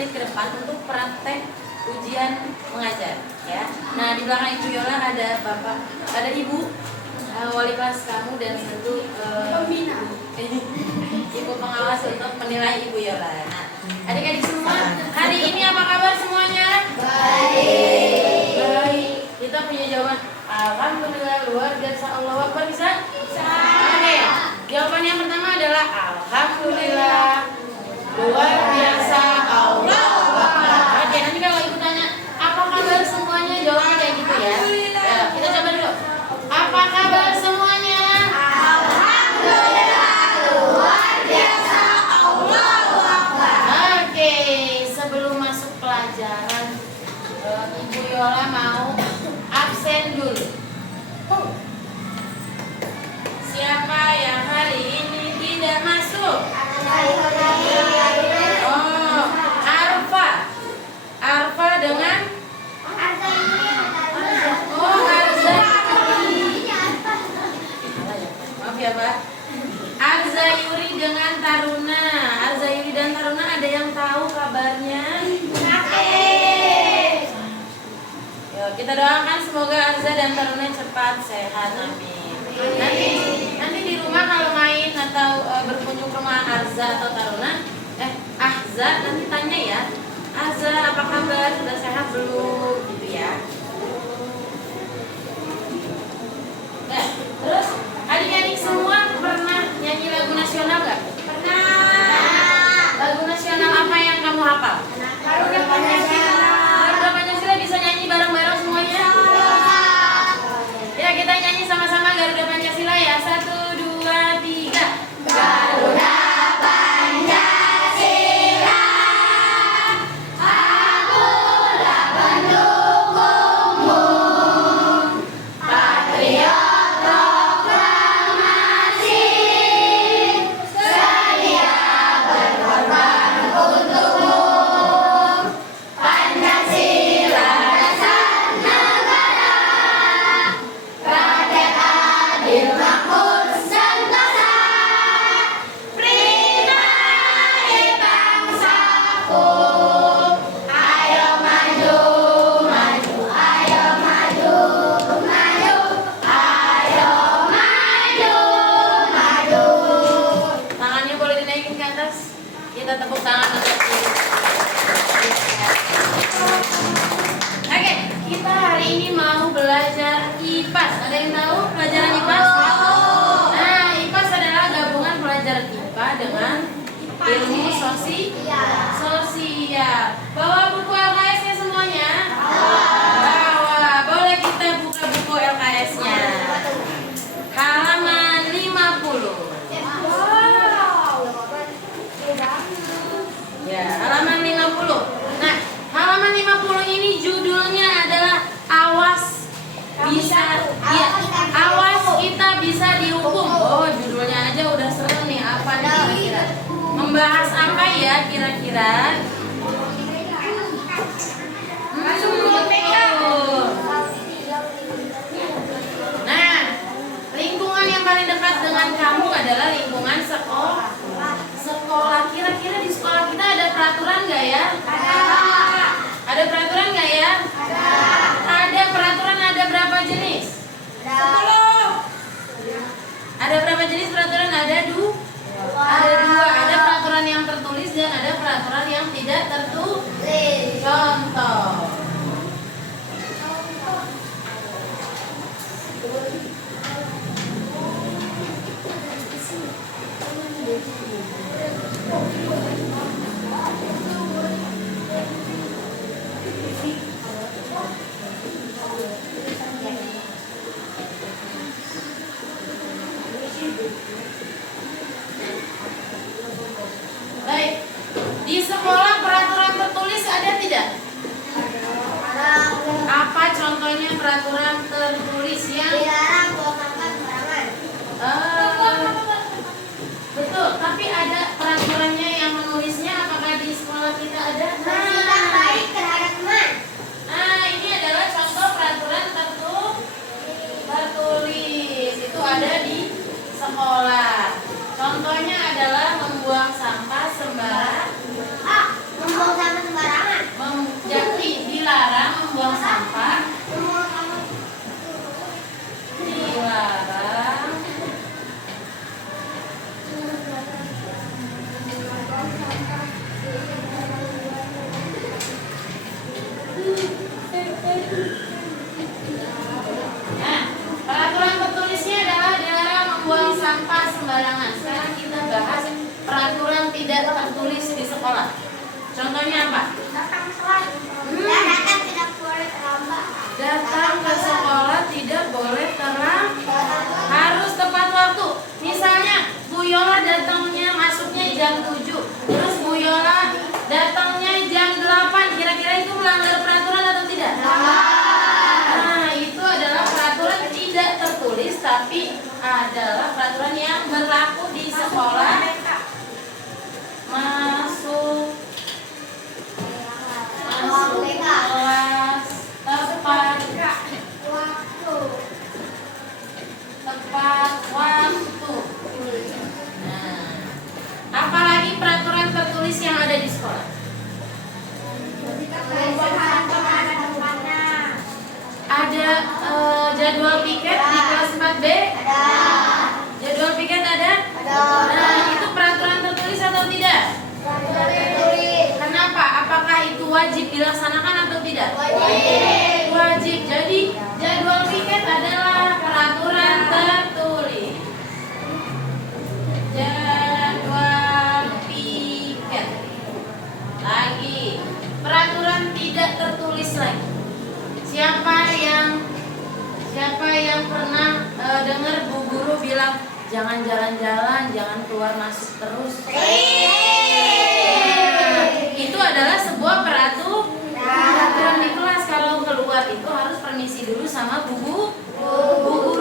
menit ke depan untuk praktek ujian mengajar ya. Nah, di belakang Ibu Yola ada Bapak, ada Ibu wali kelas kamu dan tentu pembina. Ibu pengawas untuk menilai Ibu Yola. Nah, adik-adik semua, hari ini apa kabar semuanya? Baik. Baik. Kita punya jawaban. Alhamdulillah, luar biasa, Allahu Akbar, bisa? Bisa. Oke. Jawaban yang pertama adalah alhamdulillah, luar biasa, Allahu Akbar. Oke, nanti kalau ibu tanya apa kabar semuanya, jawabnya kayak gitu ya. Ya, kita coba dulu. Apa kabar semuanya? Alhamdulillah, luar biasa, Allahu Akbar. Oke, sebelum masuk pelajaran, Ibu Yola mau absen dulu. Siapa yang hari ini tidak masuk? Oh, Arfa dengan Arza. Maaf ya Pak. Arza Yuri dengan Taruna. Arza Yuri dan Taruna, ada yang tahu kabarnya? Yuk, kita doakan semoga Arza dan Taruna cepat sehat, amin. Nanti di rumah kalau main atau berkunjung ke rumah Arza atau Taruna, Ahza, nanti tanya ya, Arza apa kabar, sudah sehat belum, gitu ya. Nah, terus adik-adik semua pernah nyanyi lagu nasional nggak? Pernah. Lagu nasional apa yang kamu hafal? Garuda Pancasila. Garuda Pancasila, bisa nyanyi bareng-bareng semuanya? Ya, kita nyanyi sama-sama Garuda Pancasila ya. 1, 2, 3. Garuda Pancasila, akulah pendukungmu, patriot proklamasi, sedia berkorban untukmu. Pancasila dasar negara, rakyat adil makmur sentosa, primari bangsaku. Ayo maju, maju, ayo maju, maju, ayo maju, maju. Tangannya boleh dinaikin ke atas. Kita tepuk tangan untuk diri. Oke, kita hari ini mau belajar IPAS. Ada yang tahu pelajaran IPAS? Nah, IPAS adalah gabungan pelajaran IPA dengan ilmu sosial. Bawa buku LKS-nya semuanya? Bawa. Boleh kita buka buku LKS-nya. Halaman 50. Ya, halaman 50. Nah, halaman 50 ini judulnya adalah awas kita bisa dihukum. Oh, judulnya aja udah seru nih. Apa nih kira-kira? Membahas apa ya kira-kira? Nah, lingkungan yang paling dekat dengan kamu adalah lingkungan sekolah. Kira-kira di sekolah kita ada peraturan nggak ya? Ada peraturan nggak ya? Ada peraturan, ada berapa jenis? 10. Ada berapa jenis peraturan? Ada dua. Ada peraturan yang tertulis dan ada peraturan yang tidak Contohnya apa? Datang telat. Datang tidak boleh terlambat. Datang ke sekolah tidak boleh terlambat. Harus tepat waktu. Misalnya Bu Yola datangnya masuknya jam 7, terus Bu Yola datangnya jam 8. Kira-kira itu melanggar peraturan atau tidak? Nah, itu adalah peraturan tidak tertulis tapi adalah peraturan yang berlaku di sekolah. Masuk kelas tepat waktu. Nah, apalagi peraturan tertulis yang ada di sekolah? Ada jadwal piket di kelas 4B? Jadwal piket ada? Nah, itu peraturan tertulis atau tidak? Kenapa? Apakah itu wajib dilaksanakan atau tidak? Wajib. Jadi jadwal piket adalah peraturan tertulis. Jadwal piket. Lagi peraturan tidak tertulis lagi. Siapa yang pernah dengar Bu Guru bilang jangan jalan-jalan, jangan keluar masuk terus? Itu adalah sebuah peraturan di kelas. Kalau keluar itu harus permisi dulu sama Bu Guru.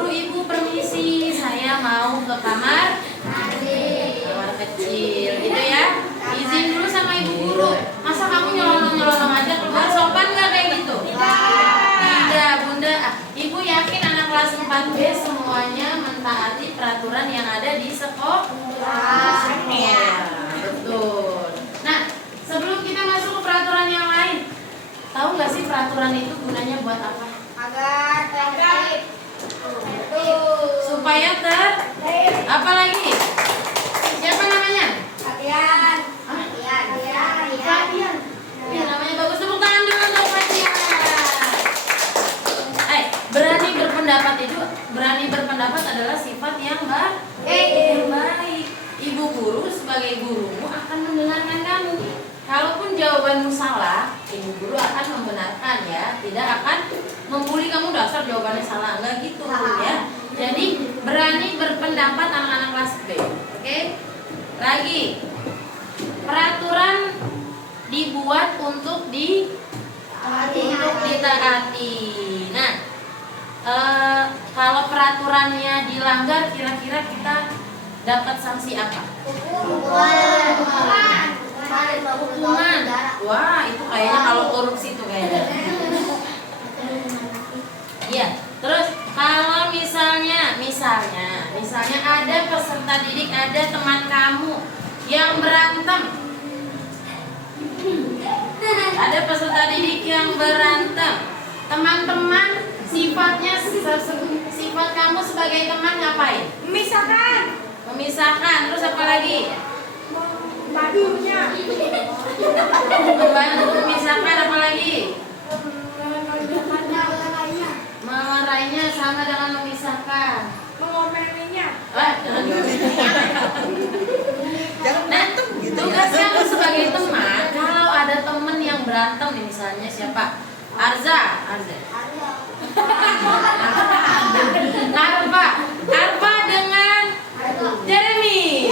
Ibu permisi, saya mau ke kamar kecil gitu ya. Izin dulu sama Ibu Guru. Masa kamu nyelonong aja keluar, sopan nggak kayak gitu? Tidak, Bunda. Ibu yakin anak kelas 4B semuanya mentaati peraturan yang ada di sekolah? Ya, betul. Nah, sebelum kita masuk ke peraturan yang lain, tahu nggak sih peraturan itu gunanya buat apa? Agar tertib. Supaya apa lagi? Siapa namanya? Latihan. Ya, namanya bagus. Tepuk tangan dulu untuk Fatia. Berani berpendapat adalah sifat yang baik. Ibu guru sebagai gurumu akan mendengarkan kamu. Kalaupun jawabanmu salah, ibu guru akan membenarkan ya, tidak akan membuli kamu dasar jawabannya salah, enggak gitu ya. Jadi berani berpendapat anak-anak kelas B. Oke? Lagi. Peraturan dibuat untuk ditaati. Nah, kalau peraturannya dilanggar, kira-kira kita dapat sanksi apa? Hukuman. Wah, itu kayaknya kalau korupsi tuh kayaknya. Iya. Terus kalau misalnya ada peserta didik, ada teman kamu yang berantem. Ada peserta didik yang berantem. Teman-teman, sifat kamu sebagai teman ngapain? Memisahkan. Terus apa lagi? Membantu memisahkan. Apa lagi? Melarainya sama dengan memisahkan. Mengomelinya. Jangan berantem gitu. Tugas kamu sebagai teman, kalau ada teman yang berantem nih, misalnya siapa? Arza. Arfa dengan Jeremy.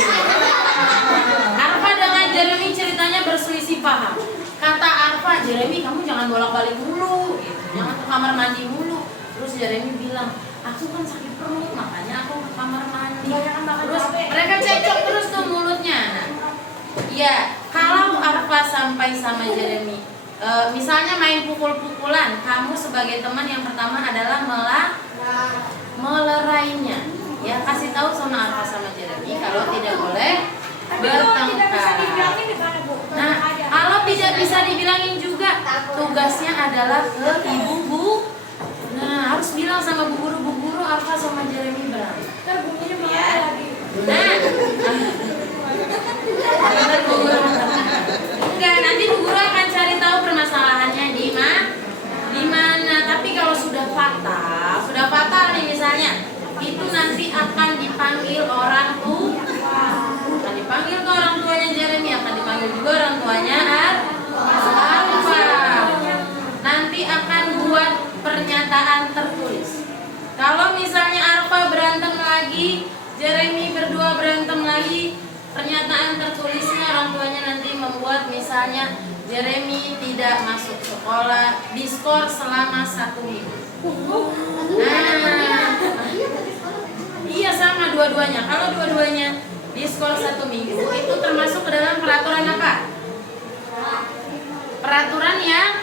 Arfa dengan Jeremy ceritanya berselisih paham. Kata Arfa, Jeremy kamu jangan bolak-balik mulu, gitu. Jangan ke kamar mandi mulu. Terus Jeremy bilang, aku kan sakit perut, makanya aku ke kamar mandi. Terus mereka cekcok terus tuh mulutnya. Ya, kalau Arfa sampai sama Jeremy, misalnya main pukul-pukulan, kamu sebagai teman yang pertama adalah melerainya. Ya, kasih tahu sama Arfa sama Jeremy kalau tidak boleh bertengkar. Nah, kalau tidak bisa dibilangin juga, tugasnya adalah ke ibu. Nah, harus bilang sama bu guru Arfa sama Jeremy berantem. Ya. Nah, enggak, nanti bu guru akan cari tahu permasalahannya di mana. Tapi kalau sudah fatal nih misalnya, itu nanti akan dipanggil orang tua. Akan dipanggil ke orang tuanya Jeremy, akan dipanggil juga orang tuanya pernyataan tertulis. Kalau misalnya Arfa berantem lagi, Jeremy berdua berantem lagi, pernyataan tertulisnya orang tuanya nanti membuat misalnya Jeremy tidak masuk sekolah, diskor selama 1 minggu. Nah, iya sama dua-duanya. Kalau dua-duanya diskor 1 minggu itu termasuk ke dalam peraturan apa? Peraturan yang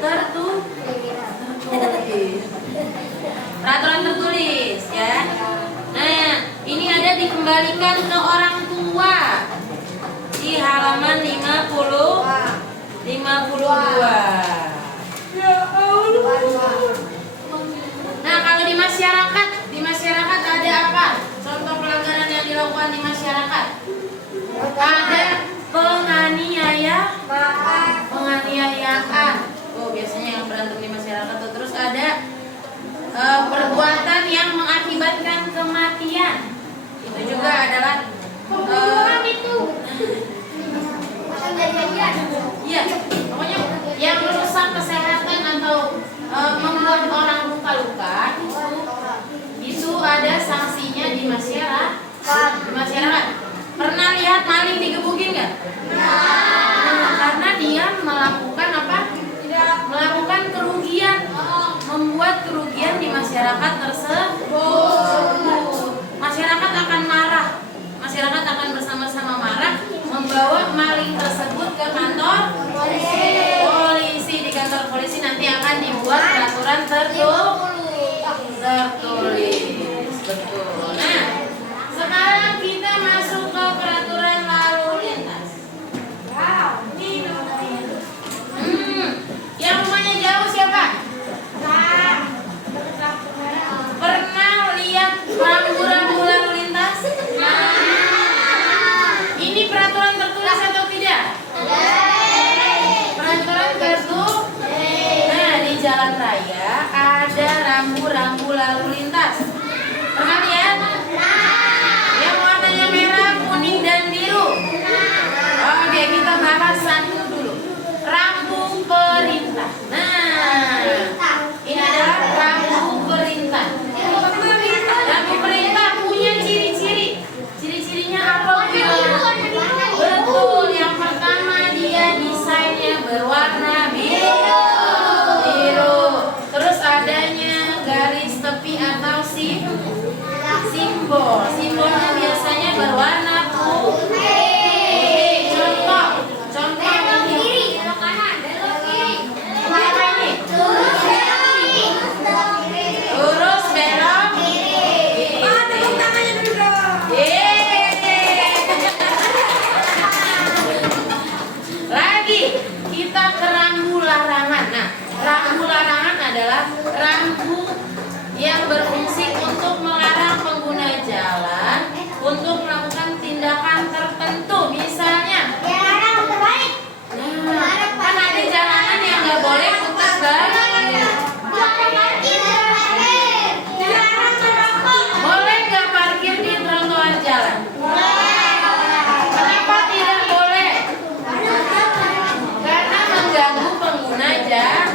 tertulis. Peraturan tertulis ya. Nah, ini ada dikembalikan ke orang tua di halaman 52. Ya Allah. Nah, kalau di masyarakat ada apa? Contoh pelanggaran yang dilakukan di masyarakat. Ada penganiayaan. Oh, biasanya yang berantem di masyarakat tuh. Terus ada perbuatan yang mengakibatkan kematian. Itu juga adalah iya, pokoknya yang merusak kesehatan atau membuat orang luka-luka itu ada sanksinya di masyarakat. Pernah lihat maling digebukin nggak? Nah, karena dia melakukan apa? Melakukan kerugian, membuat kerugian di masyarakat tersebut. Masyarakat akan marah, masyarakat akan bersama-sama marah, membawa maling tersebut ke kantor polisi. Di kantor polisi nanti akan dibuat peraturan tertulis. Betul. Nah, sekarang kita masuk ke peraturan lalu lintas. Yang rumahnya jauh siapa? Pernah lihat rambu-rambu lalu lintas? Ini peraturan tertulis atau tidak? Peraturan tertulis. Nah, di jalan raya ada rambu-rambu lalu lintas. Pernah lihat? Yang warnanya merah, kuning, dan biru. Oke, kita bahas satu dulu. Rambu perintah. Nah, ini adalah rambu perintah. Rambu perintah punya ciri-ciri. Ciri-cirinya apa? Betul. Yang pertama, dia desainnya berwarna biru. Terus adanya garis tepi atau simbol. Simbolnya biasanya berwarna putih. Contoh ini. Apa ini? Lurus belok kiri. Tepuk tangannya dulu dong. Lagi kita ke rambu larangan. Nah, rambu larangan adalah rambu yang berfungsi untuk melarang pengguna jalan untuk melakukan tindakan tertentu. Misalnya, kan ada jalanan yang nggak boleh putar balik. Boleh nggak parkir di trotoar jalan? Kenapa tidak boleh? Karena mengganggu pengguna jalan.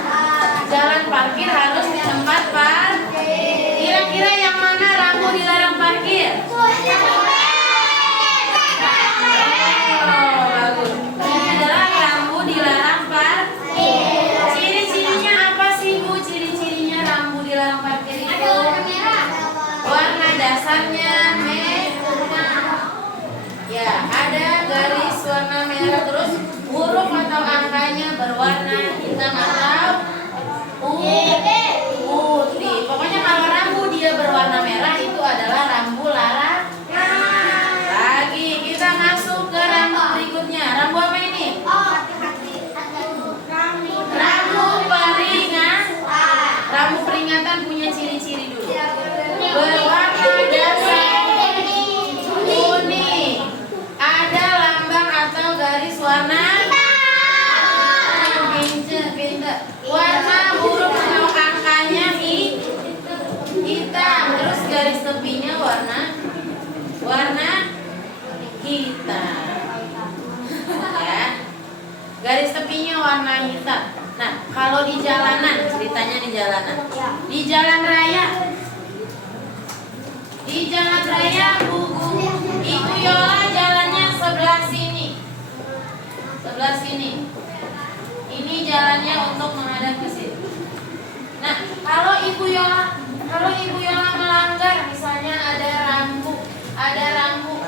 Parkir harus di tempat parkir. Kira-kira yang mana rambu dilarang parkir? Bagus. Ini adalah rambu dilarang parkir. Ciri-cirinya apa sih, Bu? Ciri-cirinya rambu dilarang parkir itu? Warna dasarnya merah. Ya, ada garis warna merah, terus huruf atau angkanya berwarna hitam atau putih. Pokoknya kalau rambu dia berwarna merah itu adalah rambu larangan. Lagi kita masuk ke rambu berikutnya. Rambu apa ini? Rambu peringatan. Rambu peringatan punya ciri-ciri dulu. Berwarna dasar kuning. Ada lambang atau garis warna pinter. Warna huruf atau angkanya hitam. Terus garis tepinya warna hitam. Ya. Garis tepinya warna hitam. Nah, kalau di jalanan, ceritanya di perjalanan. Di jalan raya. Di jalan raya Ibu Yola jalannya sebelah sini. Sebelah sini. Ini jalannya untuk menghadap ke situ. Nah, kalau Ibu Yola melanggar, misalnya ada rambu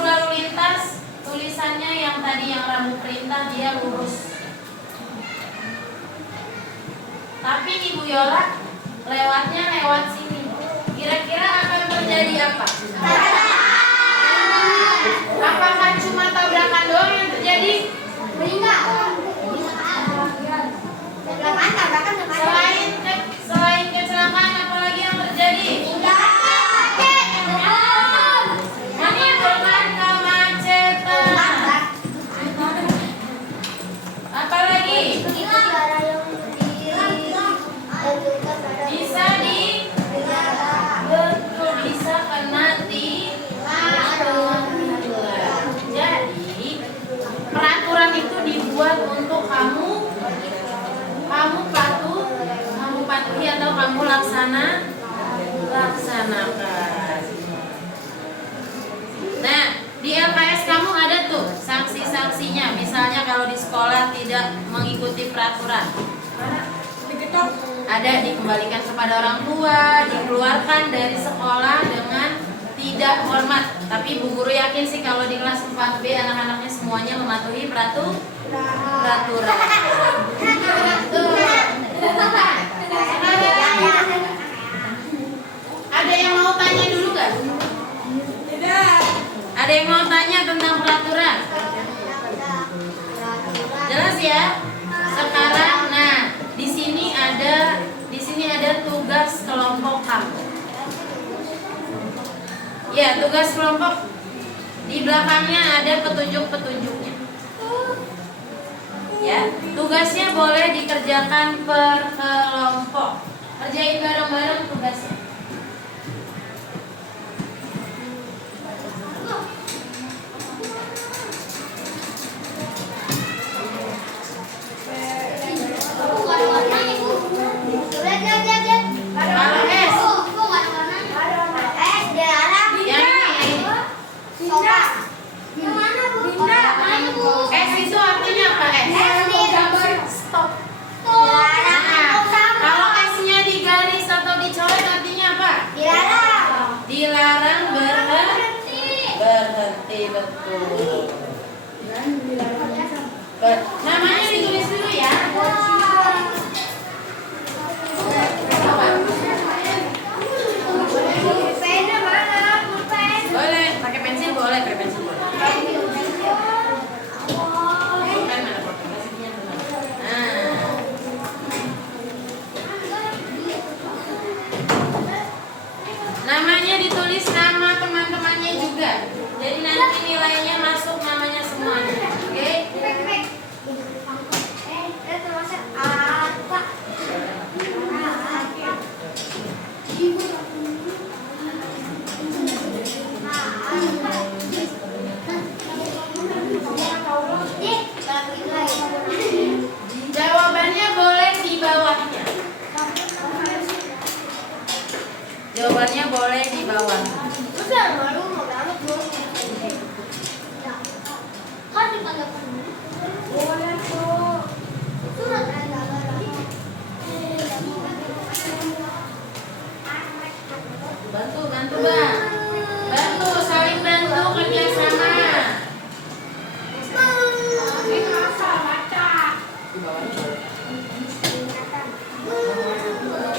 lalu lintas, tulisannya yang tadi yang rambu perintah dia lurus. Tapi Ibu Yola lewatnya lewat sini. Kira-kira akan terjadi apa? Apakah cuma tabrakan doang yang terjadi? Selain kecelakaan, apalagi yang terjadi? Menimbulkan kemacetan. Apalagi? Bisa kena tilang. Jadi peraturan itu dibuat untuk kamu patuhi atau kamu laksanakan. Nah, di LKS kamu ada tuh sanksi-sanksinya. Misalnya kalau di sekolah tidak mengikuti peraturan, ada dikembalikan kepada orang tua, dikeluarkan dari sekolah dengan tidak hormat. Tapi Bu Guru yakin sih kalau di kelas 4B anak-anaknya semuanya mematuhi peraturan. Ada yang mau tanya dulu nggak? Tidak. Ada yang mau tanya tentang peraturan? Jelas ya? Sekarang, nah, di sini ada tugas kelompok kamu. Ya, tugas kelompok di belakangnya ada petunjuk-petunjuknya. Ya, tugasnya boleh dikerjakan per kelompok. Kerjain bareng-bareng tugasnya. Berhenti, betul. Namanya ditulis dulu ya. Boleh, pakai pensil boleh, pakai pensil boleh. Namanya ditulis nama teman-temannya juga. Jadi nanti nilainya masuk namanya semuanya. Oke? Jawabannya boleh di bawahnya. Jawabannya boleh di bawah. Bantu Bang. Bantu, saling bantu kerjasama. Di bawahnya boleh.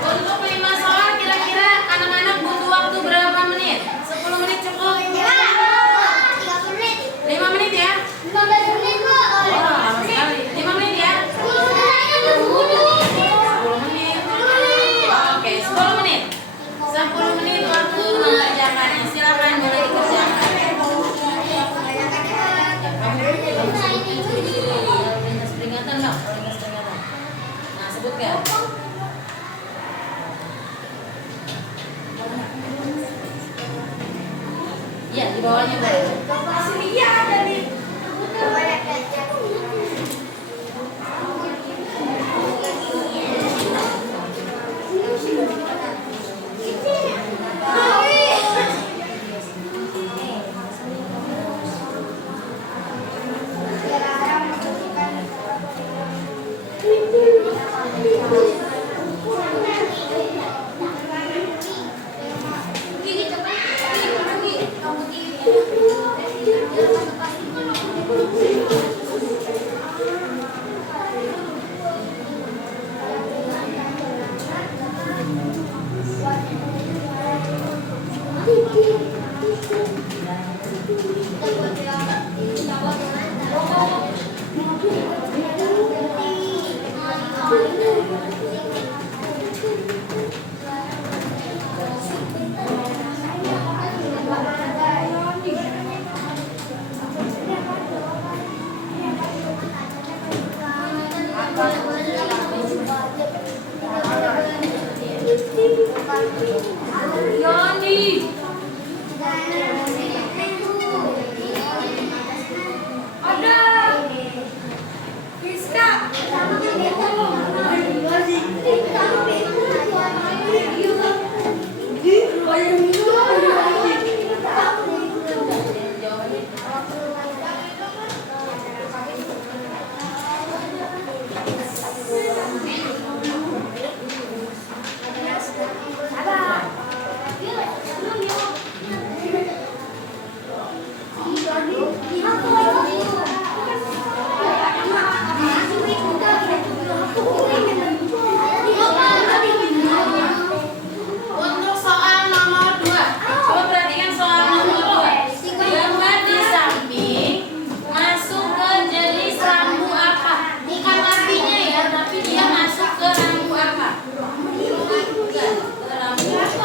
Untuk 5 soal kira-kira anak-anak butuh waktu berapa menit? 10 Iya, di bawahnya boleh. Sini iya ada nih. Yoni. Untuk soal nomor 2, coba perhatikan soal nomor 2. Gambar di samping masuk ke jenis rambu apa? Bukan artinya ya, tapi dia masuk ke rambu apa? Bukan, ke rambu apa?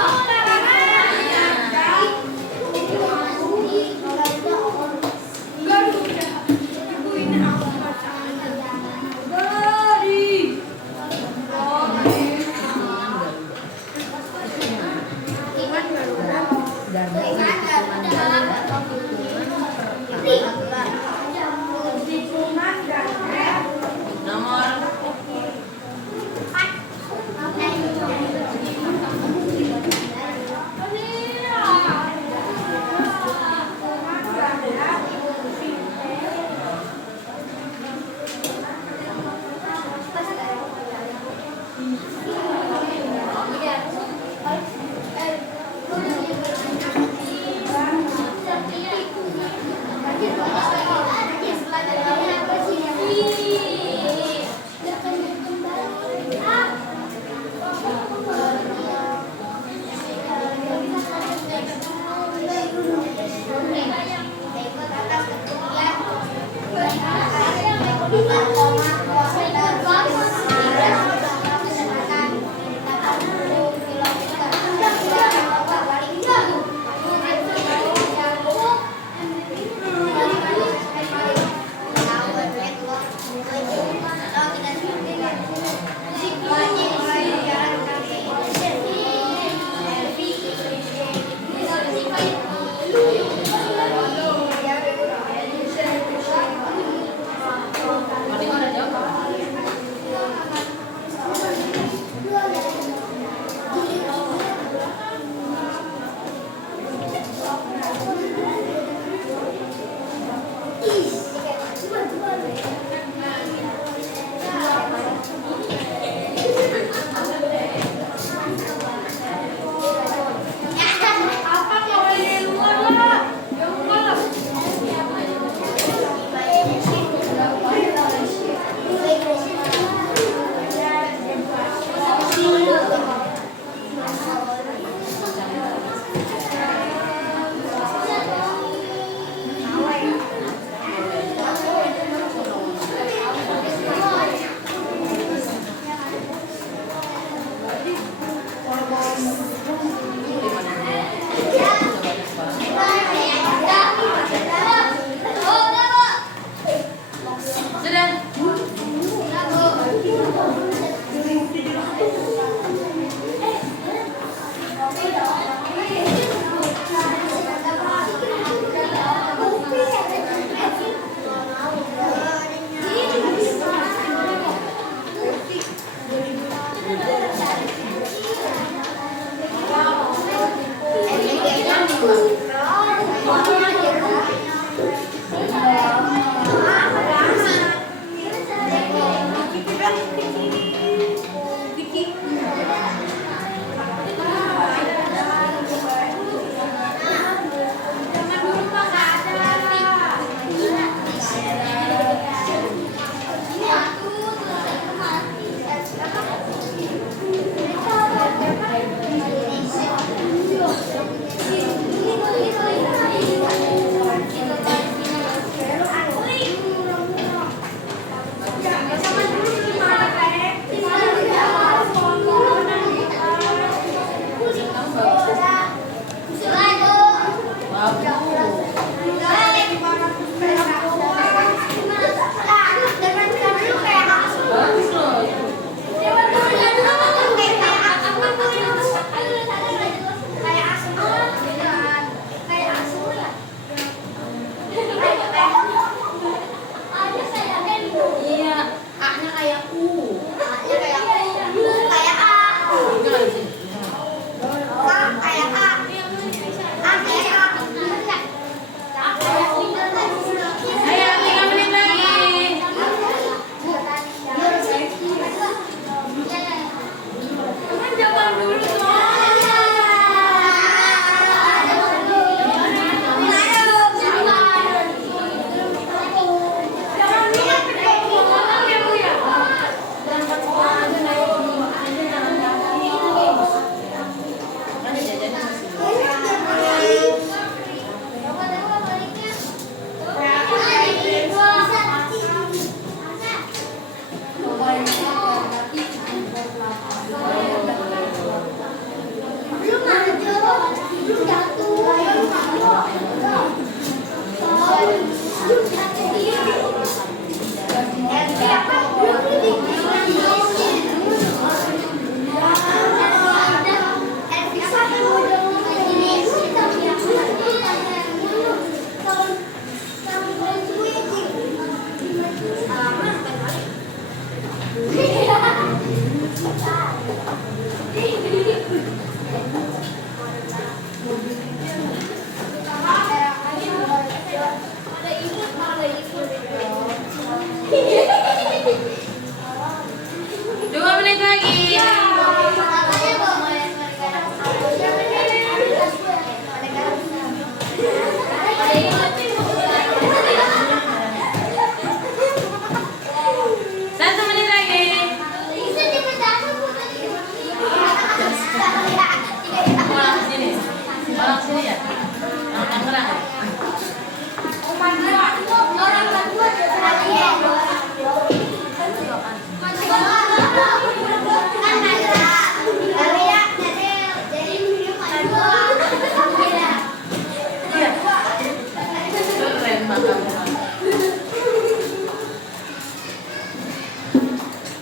Nomor sudah.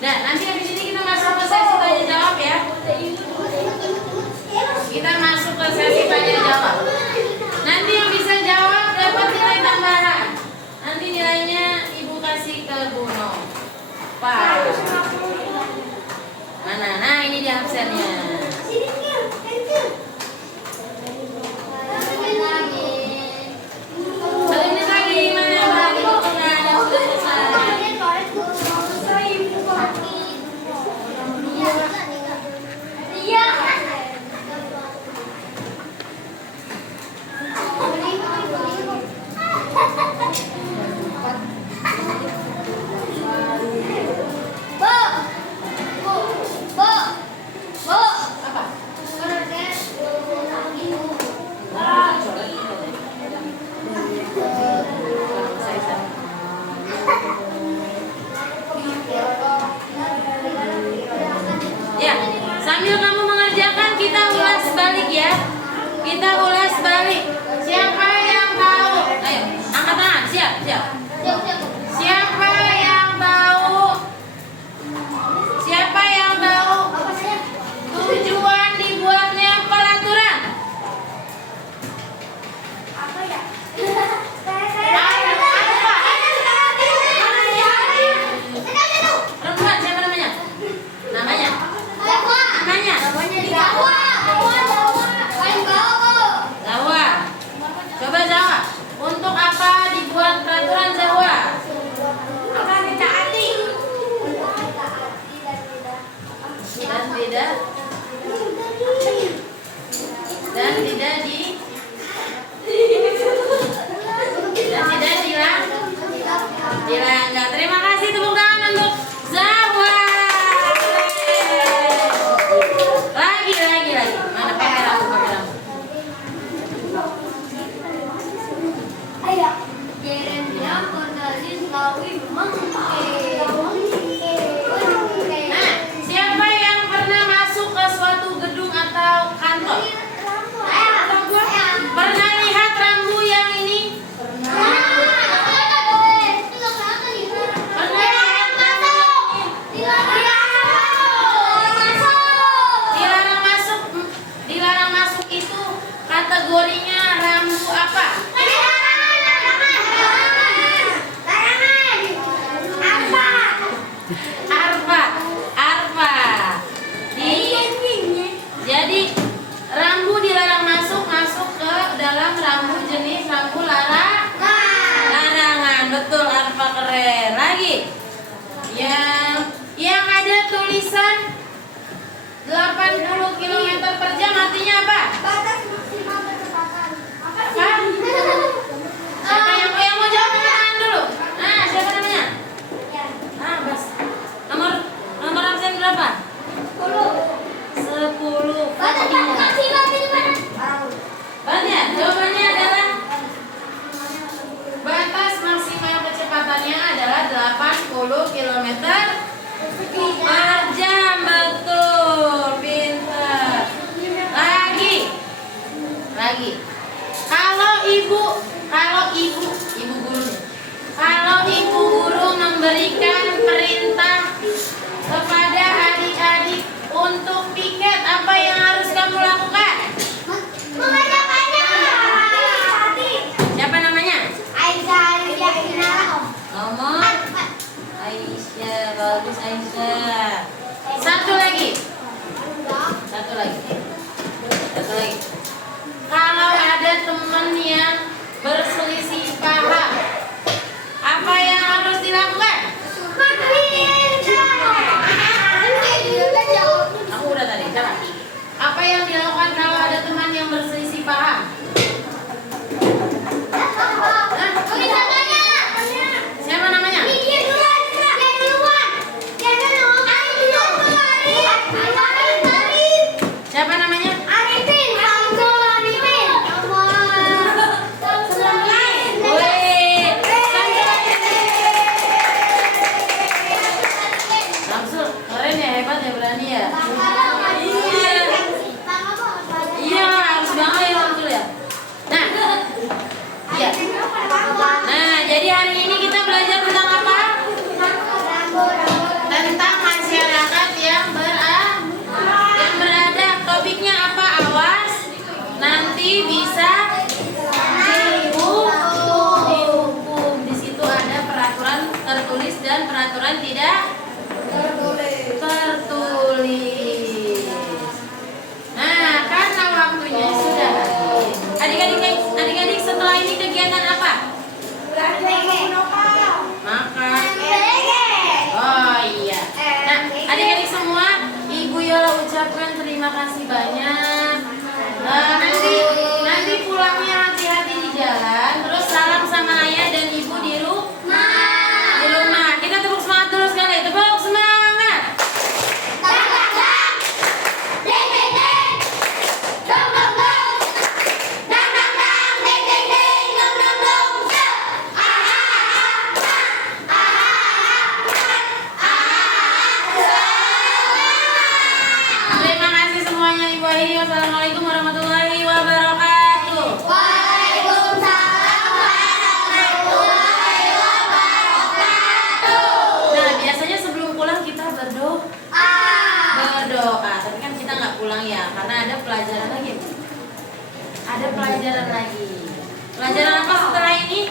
Nah, nanti habis ini kita masuk ke sesi tanya jawab ya. Kita masuk ke sesi tanya jawab. Nanti yang bisa jawab dapat nilai tambahan. Nanti nilainya Ibu kasih ke Bu Nova. Mana? Nah, ini dia absennya. Balik lagi mana? Balik ke tengah yang sudah selesai. Ya, sambil kamu mengerjakan kita ulas balik ya. Kita ulas balik. Siapa yang tahu? Ayo, angkat tangan. Siap, siap. Siapa yang tahu? Siapa yang tahu tujuan dibuatnya peraturan? Perempuan, siapa namanya? Namanya? Namanya? Gawa. kategorinya rambu apa? Arfa. Jadi rambu dilarang masuk ke dalam rambu jenis rambu larangan. Betul, Arfa keren. Lagi. Yang ada tulisan 80 km per jam artinya apa? Batas maksimal kecepatan. Apa? Siapa yang mau jawab pertanyaan dulu? Nah, siapa namanya? Bas. Nomor absen berapa? 10. Batas maksimal kecepatan. Banyak. Jawabannya adalah batas maksimal kecepatannya adalah 80 km per jam. Betul, pintar. Lagi. Kalau ibu guru memberikan perintah kepada adik-adik untuk piket, apa yang harus kamu lakukan? Siapa namanya? Nomor Aisyah. Bagus, Aisyah. Satu lagi. Kalau ada teman yang berselisih paham, apa yang harus dilakukan? Aku udah tadi, coba. Apa yang dilakukan kalau ada teman yang berselisih paham? Siapa namanya? Siapa namanya? Samsul, keren ya, hebat ya, berani ya. Iya, harus bangga ya Samsul ya. Nah, jadi hari ini kita belajar tentang apa? Tentang masyarakat yang beradab. Topiknya apa? Awas, nanti bisa dihukum. Di situ ada peraturan tertulis dan peraturan tidak tertulis. Nah, karena waktunya sudah habis. Adik-adik setelah ini kegiatan apa? Makan. Oh iya. Nah, adik-adik semua, Ibu Yola ucapkan terima kasih banyak. Nanti pulangnya hati-hati di jalan. Terus salam sama ayah dan ibu di rumah. Kita tepuk semangat dulu sekali. Tepuk semangat. Terima kasih semuanya. Ibu akhiri. Wassalamualaikum warahmatullahi wabarakatuh. Nah, biasanya sebelum pulang kita berdoa. Tapi kan kita nggak pulang ya, karena ada pelajaran lagi. Pelajaran apa setelah ini?